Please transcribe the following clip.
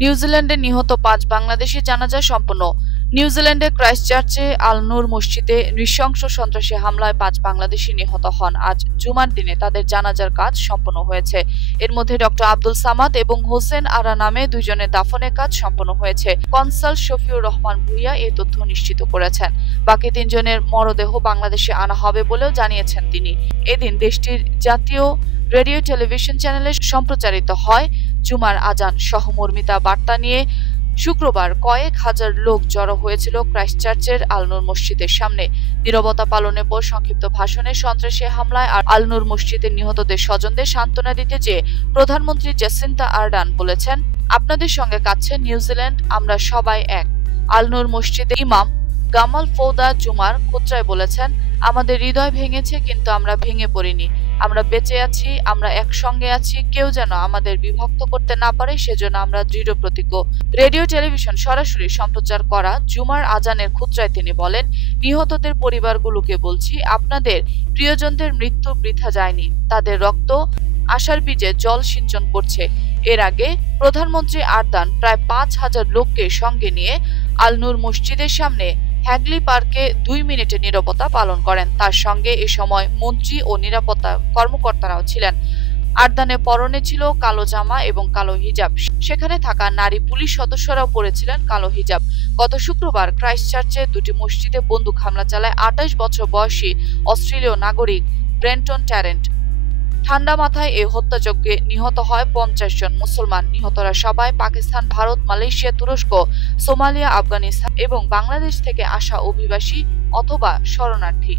নিউজিল্যান্ডে নিহত পাঁচ বাংলাদেশি জানাজা সম্পন্ন। নিউজিল্যান্ডের ক্রাইস্টচার্চে আল নূর মসজিদে নৃশংস সন্ত্রাসী হামলায় পাঁচ বাংলাদেশি নিহত হন। আজ জুমার দিনে তাদের জানাজার কাজ সম্পন্ন হয়েছে। এর মধ্যে ডক্টর আব্দুল সামাদ এবং হোসেন আরা নামে দুজনের দাফনের কাজ সম্পন্ন হয়েছে। কনসাল শফিউর রহমান ভুইয়া এই তথ্য নিশ্চিত করেছেন। বাকি তিনজনের মরদেহ বাংলাদেশে আনা হবে বলেও জানিয়েছেন তিনি। এদিন দেশটির জাতীয় রেডিও টেলিভিশন চ্যানেলে সম্প্রচারিত হয় জুমার আজান। সহমর্মিতা বার্তা নিয়ে শুক্রবার কয়েক হাজার লোক জড়ো হয়েছিল ক্রাইস্টচার্চের আলনুর মসজিদের সামনে। নিরবতা পালনের পর সংক্ষিপ্ত ভাষণে সন্ত্রাসী হামলায় আর আলনুর মসজিদের নিহতদের স্বজনদের সান্ত্বনা দিতে যে প্রধানমন্ত্রী জেসিন্তা আরডান বলেছেন, আপনাদের সঙ্গে কাছে নিউজিল্যান্ড আমরা সবাই এক। আলনুর মসজিদের ইমাম গামাল ফৌদা জুমার খুচরায় বলেছেন, আমাদের হৃদয় ভেঙেছে কিন্তু আমরা ভেঙে পড়িনি। আমরা বেঁচে আছি, আমরা একসঙ্গে আছি, কেউ যেন আমাদের বিভক্ত করতে না পারে, সেজন্য আমরা দৃঢ় প্রতিজ্ঞ। রেডিও, টেলিভিশন সরাসরি সম্প্রচার করা জুমার আজানের খুচরায় তিনি বলেন, নিহতদের পরিবারগুলোকে বলছি, আপনাদের প্রিয়জনদের মৃত্যু বৃথা যায়নি। তাদের রক্ত আশার বীজে জল সিঞ্চন করছে। এর আগে প্রধানমন্ত্রী আরদান প্রায় পাঁচ হাজার লোককে সঙ্গে নিয়ে আলনুর মসজিদের সামনে হ্যাগলি পার্কে দুই মিনিটের নিরাপত্তা পালন করেন। তার সঙ্গে এ সময় মন্ত্রী ও নিরাপত্তা কর্মকর্তারাও ছিলেন। আরদানের পরনে ছিল কালো জামা এবং কালো হিজাব। সেখানে থাকা নারী পুলিশ সদস্যরাও পরেছিলেন কালো হিজাব। গত শুক্রবার ক্রাইস্টচার্চে দুটি মসজিদে বন্দুক হামলা চালায় আঠাশ বছর বয়সী অস্ট্রেলীয় নাগরিক ব্রেন্টন ট্যারেন্ট। ঠান্ডা মাথায় এই হত্যাযজ্ঞে নিহত হয় পঞ্চাশ জন মুসলমান। নিহতরা সবাই পাকিস্তান, ভারত, মালয়েশিয়া, তুরস্ক, সোমালিয়া, আফগানিস্তান এবং বাংলাদেশ থেকে আসা অভিবাসী অথবা শরণার্থী।